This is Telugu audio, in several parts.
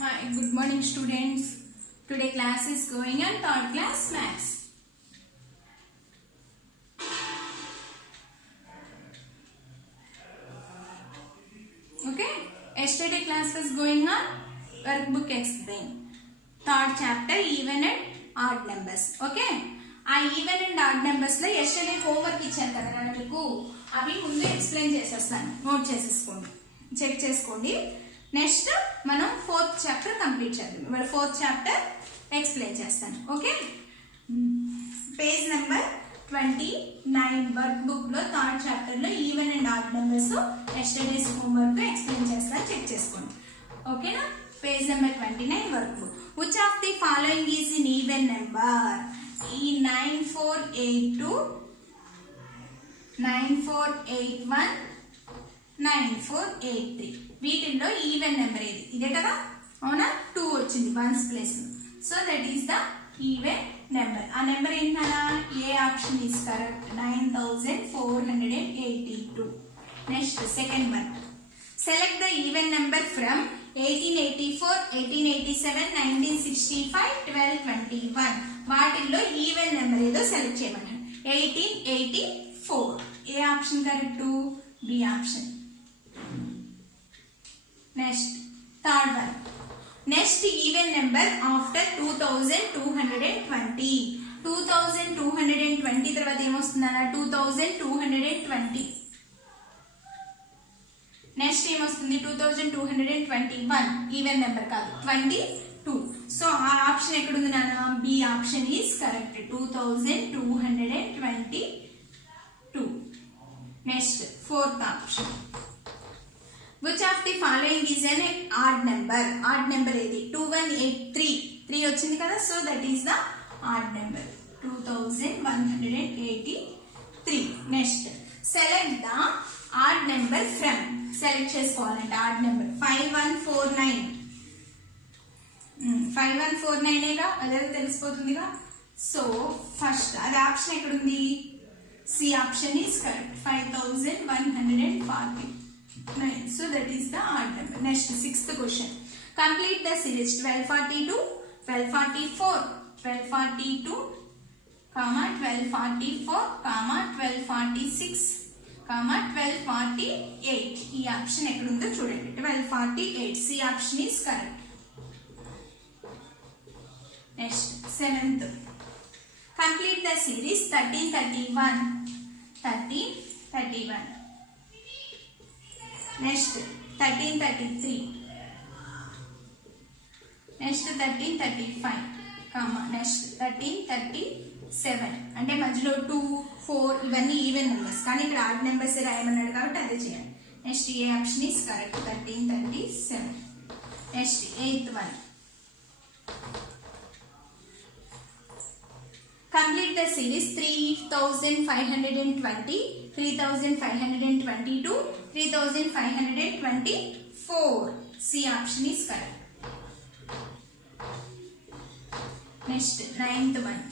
Hi, good morning students. Today class is going on third class maths. Okay, yesterday class was going on workbook explain. Third chapter even and odd numbers. Okay, ఆ ఈవెన్ అండ్ ఆడ్ నెంబర్స్ లో ఎస్టర్డే హోంవర్క్ ఇచ్చాను కదా నేను మీకు అవి ముందు ఎక్స్ప్లెయిన్ చేసేస్తాను, నోట్ చేసేసుకోండి, చెక్ చేసుకోండి. నెక్స్ట్ మనం ఫోర్త్ చాప్టర్ కంప్లీట్ చేద్దాం. ఇవాళ ఫోర్త్ చాప్టర్ ఎక్స్ప్లెయిన్ చేస్తాను. Okay, page number 29 work book లో థర్డ్ చాప్టర్ లో even and odd numbers yesterday's homework explain చేస్తాను, చెక్ చేసుకోండి. ఓకేనా, page number 29 work book. Which of the following is in even number? ఈ 9482 9481 9483 వీటిల్లో ఈవెన్ నెంబర్ ఏది? ఇదే కదా, అవునా? 2 వచ్చింది once place. So that is the even number. ఆ నెంబర్ ఏంటన్నా? ఏ option is correct, 9482. Next second one, select the even number from 1884 1887 1965 1221. వాటిల్లో ఈవెన్ నెంబర్ ఏదో సెలెక్ట్ చేయమన్నాను. 1884 ఏ option correct? B option. Next third one, next even number after 2220. 2220 తర్వాత ఏమొస్తుందన్న? 2220. నెక్స్ట్ ఏమొస్తుంది? 2221 ఈవెన్ నెంబర్ కాదు, 22. సో ఆ ఆప్షన్ ఎక్కడుంది నాన్న? B option is correct, 2222. Next fourth option, which of the following is an odd number? Odd number ఏది? 2183 3 వచ్చింది కదా, so that is the odd number, 2183. Next select the odd number from. Select చేసుకోవాలంటే ఆడ్ నెంబర్ 5149. 5149గా అదే తెలిసిపోతుందిగా. సో ఫస్ట్ అది ఆప్షన్ ఎక్కడుంది? C option is correct, 5149. So that is the odd number. Next sixth question, complete the series 1242 1244 1242 1244 1246 1248. ఈ ఆప్షన్ ఎక్కడుందో చూడండి, 1248. C option is correct. Next seventh, complete the series 1331 1331. Next 1333. Next 1335. Next 1337. అంటే మధ్యలో 2 4 ఇవన్నీ ఈవెన్ నెంబర్స్, కానీ ఇక్కడ ఆడ్ నెంబర్స్ రాయమన్నాడు కాబట్టి అదే చేయాలి. Next A option is correct, 1337. Next eighth one, complete the series 3520 3522 3524. C option is correct. Next ninth one,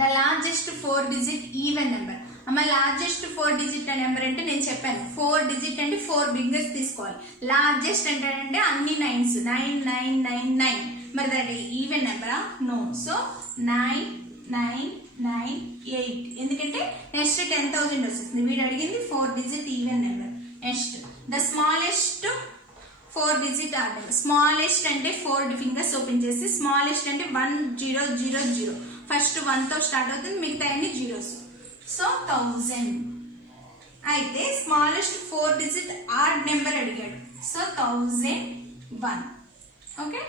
the largest 4-digit even number. అమ్మ లార్జెస్ట్ 4-digit నెంబర్ అంటే నేను చెప్పాను 4-digit అంటే 4 బిగ్గెస్ట్ తీసుకోవాలి. లార్జెస్ట్ అంటే అన్ని 9s 9999. మరి అది ఈవెన్ నెంబరా? నో. సో 9998. ఎందుకంటే నెక్స్ట్ 10,000 వస్తుంది. వీడు అడిగింది 4-digit even number. Next the smallest 4-digit odd number. Smallest అంటే 4 ఫింగర్స్ ఓపెన్ చేసి, స్మాలెస్ట్ అంటే 1000. ఫస్ట్ 1 తో స్టార్ట్ అవుతుంది, మిగతా అన్ని జీరోస్. సో 1000. అయితే స్మాలెస్ట్ 4-digit ఆడ్ నెంబర్ అడిగాడు, సో 1001. ఓకే,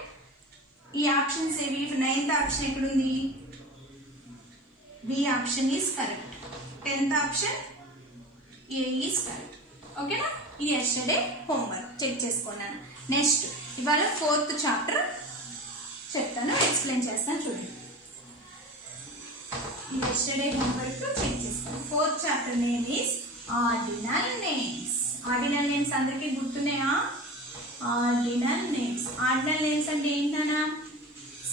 ఈ ఆప్షన్స్ ఏవి? 9th ఆప్షన్ ఎక్కడుంది? B option is correct. 10th option A is correct. ఓకేనా, ఇది ఎస్టర్డే హోంవర్క్, చెక్ చేసుకున్నాను. నెక్స్ట్ ఇవాళ 4th చాప్టర్ చెప్తాను, ఎక్స్ప్లెయిన్ చేస్తాను చూడండి. ఈ ఎస్టర్డే హోంవర్క్ చెక్ చేసుకోండి. 4th chapter name is ordinal names. Ordinal names అందరికీ గుర్తున్నాయా? Ordinal names. ఆర్డినల్ నేమ్స్ అంటే ఏంటన్నా?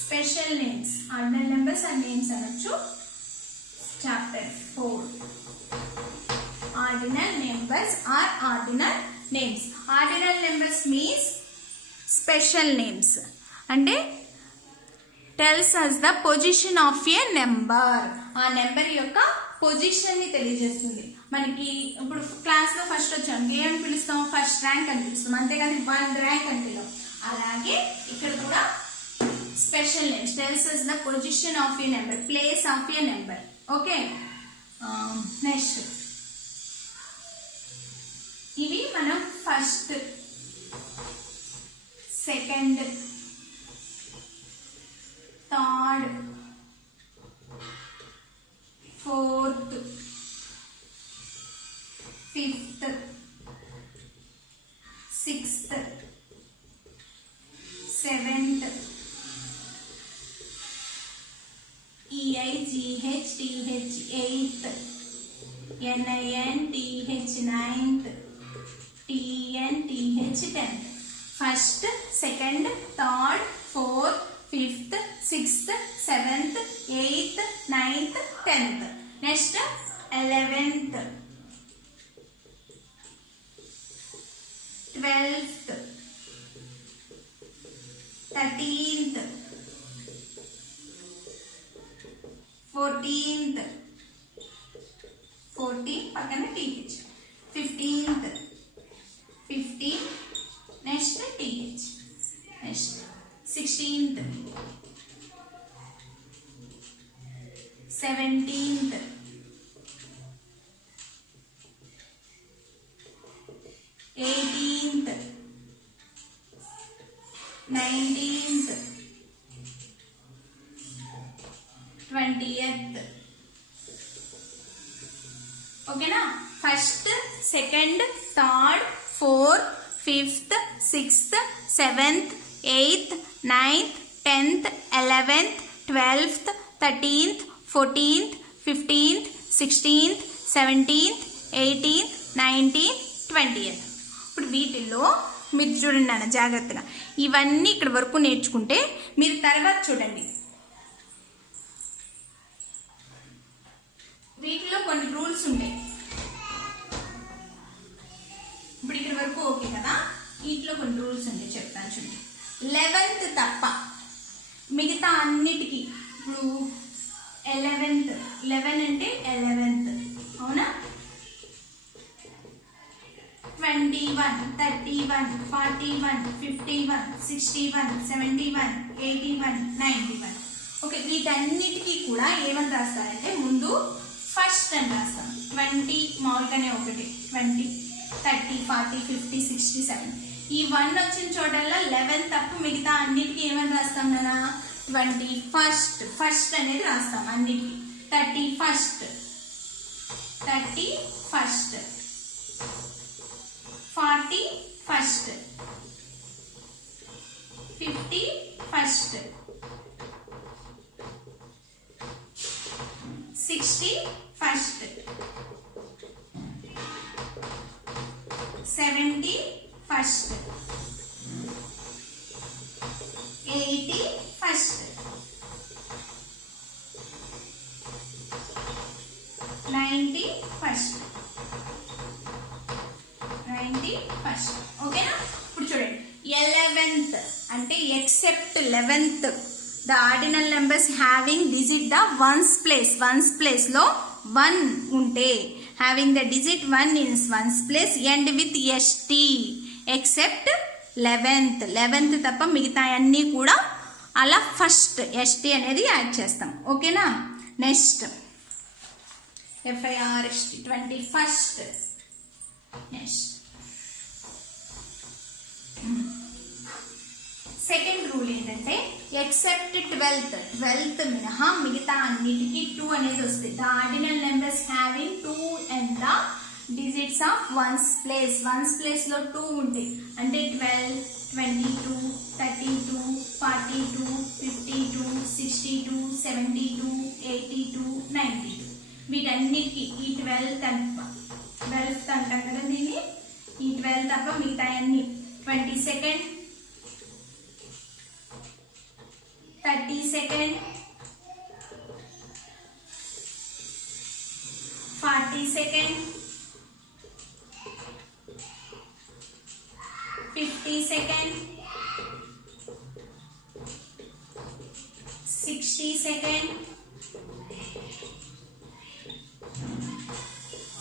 Special names. Ordinal numbers and names అనొచ్చు. Chapter 4, ordinal numbers or ordinal names. Ordinal numbers means special names అంటే tells us the position of a number. ఆ నెంబర్ యొక్క పొజిషన్ ని తెలియజేస్తుంది. మనకి ఇప్పుడు క్లాస్ లో ఫస్ట్ వచ్చాం ఏమని పిలుస్తాం, ఫస్ట్ ర్యాంక్ అని పిలుస్తాం, అంతేకాని 1 ర్యాంక్ అని పిలుస్తాం. అలాగే ఇక్కడ కూడా special names tells us the position of a number, place of a number. Okay, next ఇవి మనం first, second, third, fourth, fifth, sixth, seventh, EIGHTH eighth, NINTH ninth, TNTH tenth. First, second, third, fourth, fifth, sixth, seventh, eighth, ninth, tenth. Next 11th, 12th, 13th, 14th, 14 పక్కన TH, 15th, 15 next TH, next 16th, 17th, 18th, 19th, 20th. ఓకేనా? First, second, third, fourth, fifth, sixth, seventh, eighth, ninth, 10th, 11th, 12th, 13th, 14th, 15th, 16th, 17th, 18th, 19th, 20th. ఇప్పుడు వీటిల్లో మీరు చూడండి అన్న జాగ్రత్తగా, ఇవన్నీ ఇక్కడ వరకు నేర్చుకుంటే మీరు తర్వాత చూడండి వీటిలో కొన్ని రూల్స్ ఉంటాయి. ఇప్పుడు ఇక్కడ వరకు ఓకే కదా, వీటిలో కొన్ని రూల్స్ ఉంటాయి చెప్తాను చూడండి. 11th తప్ప మిగతా అన్నిటికీ, ఇప్పుడు 11th, 11 అంటే 11th, అవునా? 21, 31, 41, 51, 61, 71, 81, 91. ఓకే, వీటన్నిటికీ కూడా ఏమని రాస్తారంటే ముందు ఫస్ట్ అని రాస్తాం. 20 మామూలుగానే ఒకటి, 20, 30, 40, 50, 60, 70. ఈ 1 వచ్చిన చోటల్లా 11 తప్ప మిగతా అన్నిటికీ ఏమని రాస్తాం నాన్న? 21st, ఫస్ట్ అనేది రాస్తాం అన్నిటికీ. 31st, 31st, 41st, 51st, 61st, 71st, 81st, 91st, 91st. ఓకేనా? ఇప్పుడు చూడండి 11th అంటే except 11th the ordinal numbers having digit the ones place, ones place లో 1 ఉంటే having the digit 1 in ones place end with ST except 11th తప్ప మిగతా అన్నీ కూడా అలా ఫస్ట్ ST అనేది యాడ్ చేస్తాం. ఓకేనా? Next FIRST 21st. Next second rule ఏంటంటే ఎక్సెప్ట్ 12th మినహా మిగతా అన్నిటికీ 2 అనేది వస్తుంది. The ordinal numbers having 2 and the digits of ones place, ones place లో 2 ఉంటాయి అంటే 12, 22, 32, 42, 52, 62, 72, 82, 92. వీటన్నిటికీ ఈ 12th అంటాం కదా దీన్ని, ఈ 12 తప్ప మిగతా అన్ని 22nd, 32nd, 42nd, 52nd, 62nd,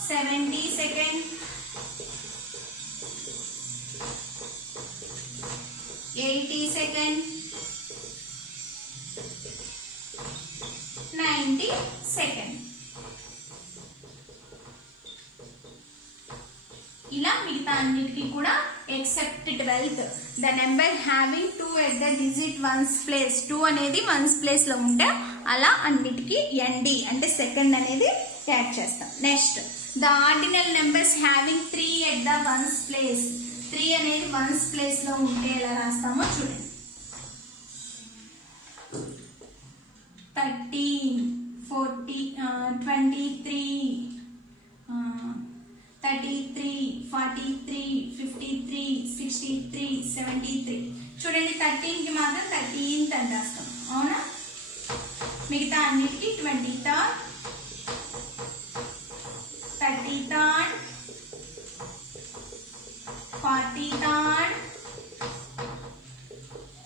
72nd, 82nd, 92nd. ఇలా మిగతా అన్నిటికీ కూడా except 12th the number having 2 at the digit ones place. 2 అనేది వన్స్ ప్లేస్ లో ఉంటే అలా అన్నిటికీ ND అంటే సెకండ్ అనేది యాడ్ చేస్తాం. Next the ordinal numbers having 3 at the ones place. 3 అనేది వన్స్ ప్లేస్ లో ఉంటే ఎలా రాస్తామో చూడండి. 13, 40, 23, 33, 43, 53, 63, 73. చూడండి 13 కి మాత్రం 13th అని రాస్తాం, అవునా? మిగతా అన్నిటికీ 23rd, 33rd, 40rd,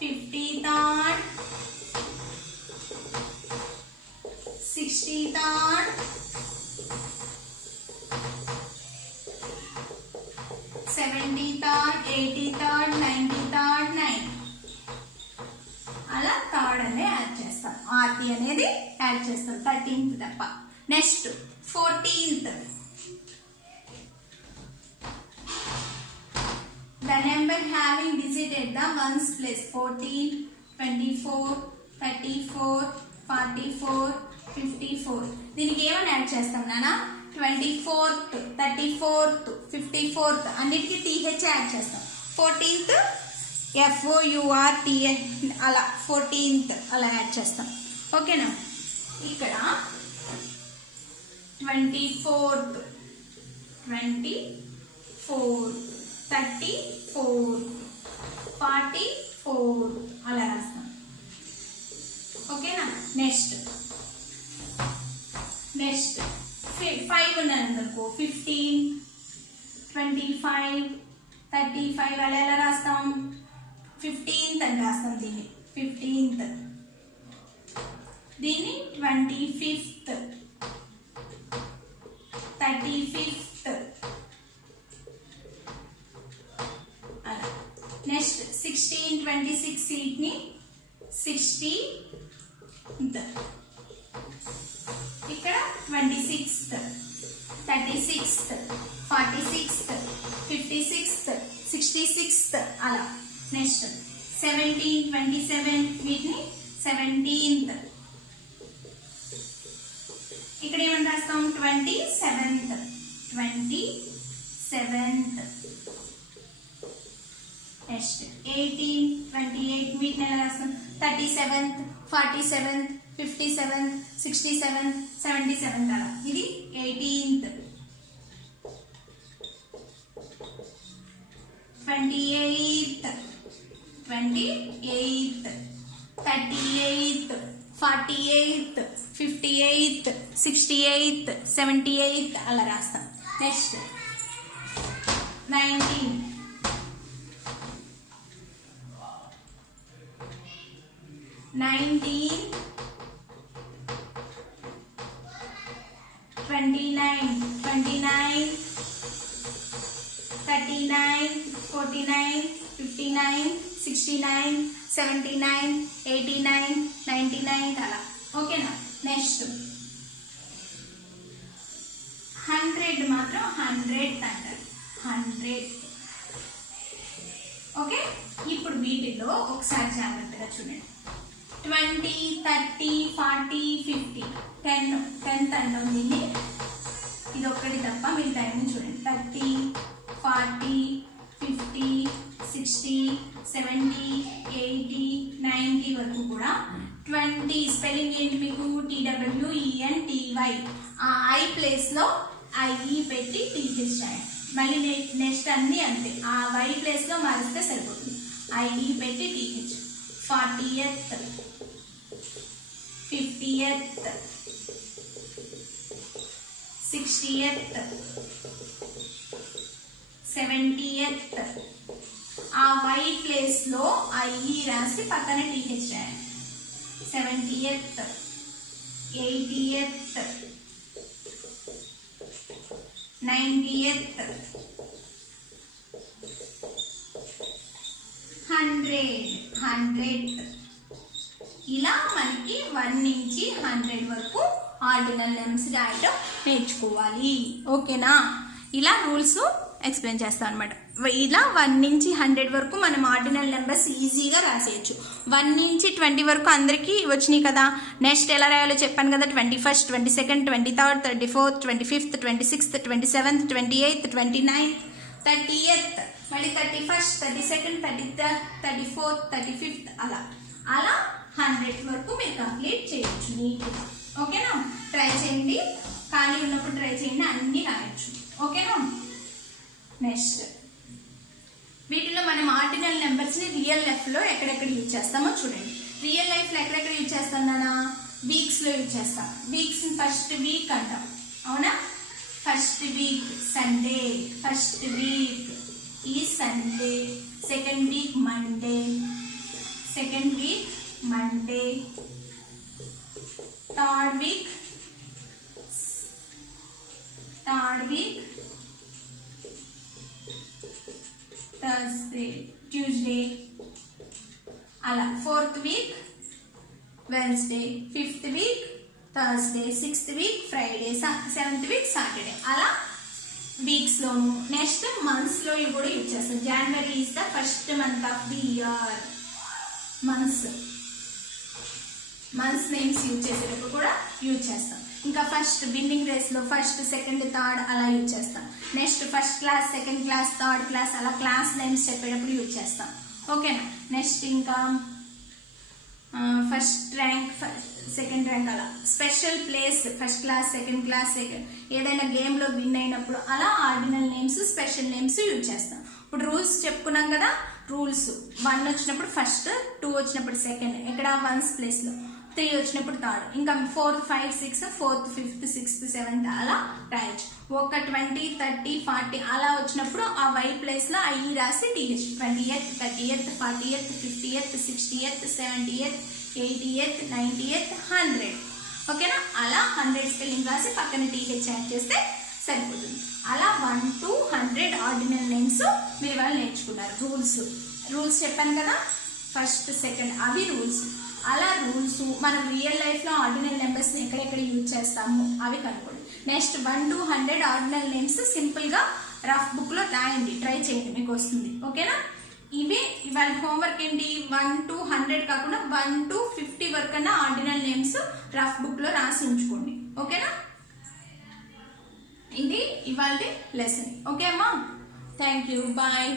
50rd, 60rd, 70rd, 80rd, 90rd, 9 అలా థర్డ్ అనేది యాడ్ చేస్తాం. RT అనేది యాడ్ చేస్తాం 13th తప్ప. Next 14th the number having digit at the ones place. 14, 24, 34, 44, 54. దీనికి ఏమని యాడ్ చేస్తాం నాన్న? 24th, 34th, 54th అన్నిటికీ TH యాడ్ చేస్తాం. 14th FOURTH అలా 14th అలా యాడ్ చేస్తాం, ఓకేనా? ఇక్కడ 24th, 24, 34, 44 అలా రాస్తాం, ఓకేనా? నెక్స్ట్ 5 ఉన్నదనుకో 15, 25, 35 అలా ఎలా రాస్తాం? 15th అని రాస్తాం దీన్ని. 15th దీన్ని 25th, 35th అలా. Next 16, 26 సీట్ని 60th. ఇక్కడ 26th, 36th, 46th, 56th, 66th అలా. నెక్స్ట్ 17, 27 వీటిని 17th. ఇక్కడ ఏమని రాస్తాం? 27th, 27th. నెక్స్ట్ 18, 28 వీటిని ఎలా రాస్తాం? 37th, 47th, 57th, 67th, 77th అలా. ఇది 18th. 28th, 38th, 38th, 48th, 58th, 68th, 78th అలా రాస్తాం. నెక్స్ట్ 19, 19, 29, 29, 39, 49, 59, 69, 79, 89, 99 అలా, ఓకేనా? నెక్స్ట్ 100 మాత్రం 100th అంటారు, 100. ఓకే, ఇప్పుడు వీటిలో ఒకసారి జాగ్రత్తగా చూడండి. 20, 30, 40, 50, 10th అంటాం దీన్ని. ఇది ఒక్కటి తప్ప మిగతా అన్ని చూడండి. 30, 40, 50, 60, 70, 80, 90 వరకు కూడా 20 స్పెల్లింగ్ ఏంటి మీకు? TWENTY. ఆ I ప్లేస్ లో IE పెట్టి TH రాయండి. మళ్ళీ నెక్స్ట్ అన్ని అంతే, ఆ Y ప్లేస్ లో మారిస్తే సరిపోతుంది. IE పెట్టి TH. 40th, 50th, 60th, 70th. ఆ Y ప్లేస్ లో IE రాసి పక్కన TH రాయండి. 70th, 80th, 90th, 100th. ఇలా మనకి 1 నుంచి 100 వరకు ఆర్డినల్ నెంబర్స్ రాయటం నేర్చుకోవాలి. ఓకేనా? ఇలా రూల్స్ ఎక్స్ప్లెయిన్ చేస్తాం అనమాట. ఇలా 1 నుంచి 100 వరకు మనం ఆర్డినల్ నెంబర్స్ ఈజీగా రాసేయచ్చు. 1 నుంచి 20 వరకు అందరికీ వచ్చినాయి కదా. నెక్స్ట్ ఎలా రాయాలో చెప్పాను కదా. 21st, 22nd, 23rd, 34th, 25th, 26th, 27th, 28th, 29th, 30th, మళ్ళీ 31st, 32nd, 33rd, 34th, 35th అలా 100 వరకు మీరు కంప్లీట్ చేయొచ్చు నీట్గా. ఓకేనా? ట్రై చేయండి, ఖాళీ ఉన్నప్పుడు ట్రై చేయండి, అన్నీ రాయొచ్చు. ఓకేనా? నెక్స్ట్ వీటిలో మనం ఆర్డినల్ నెంబర్స్ ని రియల్ లైఫ్ లో ఎక్కడెక్కడ యూజ్ చేస్తామో చూడండి. రియల్ లైఫ్ లో ఎక్కడెక్కడ యూజ్ చేస్తాం నానా? వీక్స్ లో యూజ్ చేస్తాం. వీక్స్ ఫస్ట్ వీక్ అంటాం, అవునా? First week Sunday, first week ఈ Sunday. Second week Monday, second week Monday. Third week Thursday, Tuesday అలా. Fourth week Wednesday, fifth week Thursday, sixth week Friday, seventh week Saturday అలా వీక్స్ లోను. నెక్స్ట్ మంత్స్ లో ఇవి కూడా యూజ్ చేస్తాం. January is the first month of the year. Months names use చేసేటప్పుడు కూడా యూజ్ చేస్తాం. ఇంకా ఫస్ట్ విన్నింగ్ రేస్ లో ఫస్ట్, సెకండ్, థర్డ్ అలా యూజ్ చేస్తాం. Next first class, second class, third class అలా క్లాస్ నేమ్స్ చెప్పేటప్పుడు యూజ్ చేస్తాం. ఓకేనా? నెక్స్ట్ ఇంకా ఫస్ట్ ర్యాంక్, సెకండ్ ర్యాంక్ అలా. Special place, first class, second class, ఏదైనా గేమ్ లో విన్ అయినప్పుడు అలా ordinal names, special names use చేస్తాం. ఇప్పుడు రూల్స్ చెప్పుకున్నాం కదా. రూల్స్ 1 వచ్చినప్పుడు ఫస్ట్, 2 వచ్చినప్పుడు సెకండ్, ఇక్కడ 1's ప్లేస్ లో 3 వచ్చినప్పుడు థర్డ్, ఇంకా 4, 5, 6, 4th, 5th, 6th, 7th అలా రాయొచ్చు. ఒక 20, 30, 40 అలా వచ్చినప్పుడు ఆ Y ప్లేస్ లో I రాసి TH. 20th, 30th, 40th, 50th, 60th, 70th, 80th, 90th, 100. ఓకేనా? అలా 100 స్పెల్లింగ్ రాసి పక్కన TH యాడ్ చేస్తే సరిపోతుంది. అలా 1 to 100 ఆర్డినల్ నేమ్స్ మీరు వాళ్ళు నేర్చుకున్నారు. రూల్స్ చెప్పాను కదా. ఫస్ట్, సెకండ్ అవి రూల్స్. అలా రూల్స్ మనం రియల్ లైఫ్ లో ఆర్డినల్ నెంబర్స్ ఎక్కడెక్కడ యూజ్ చేస్తాము అవి కనుక్కోండి. Next 1 to 100 ordinal names simple గా రఫ్ బుక్ లో రాయండి, ట్రై చేయండి, మీకు వస్తుంది. ఓకేనా? ఇవి ఇవాళ హోంవర్క్ ఏంటి? 1 to 100 కాకుండా 1 to 50 వరకు అన్న ఆర్డినల్ నేమ్స్ రఫ్ బుక్ లో రాసి ఉంచుకోండి. ఓకేనా? ఇది ఇవాళ లెసన్. ఓకే అమ్మా? Thank you, bye.